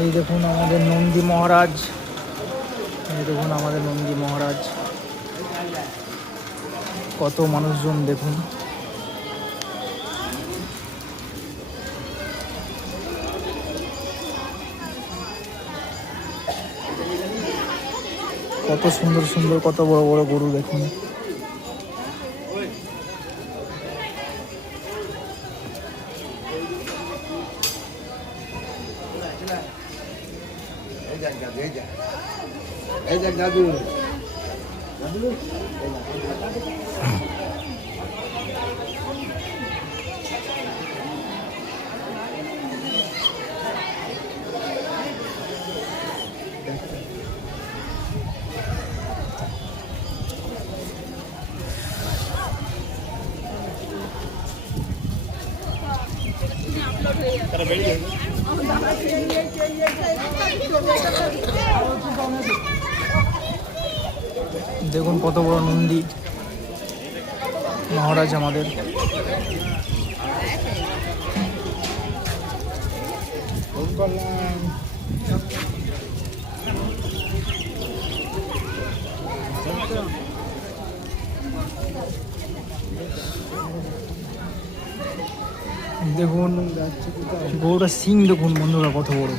এই দেখুন আমাদের নন্দী মহারাজ, এই দেখুন আমাদের নন্দী মহারাজ, কত মানুষজন দেখুন। কত সুন্দর সুন্দর, কত বড় বড় গরু দেখুন। দেখুন কত বড় নন্দী মহারাজ আমাদের। দেখুন গরুটা সিং দেখুন বন্ধুরা কত বড়।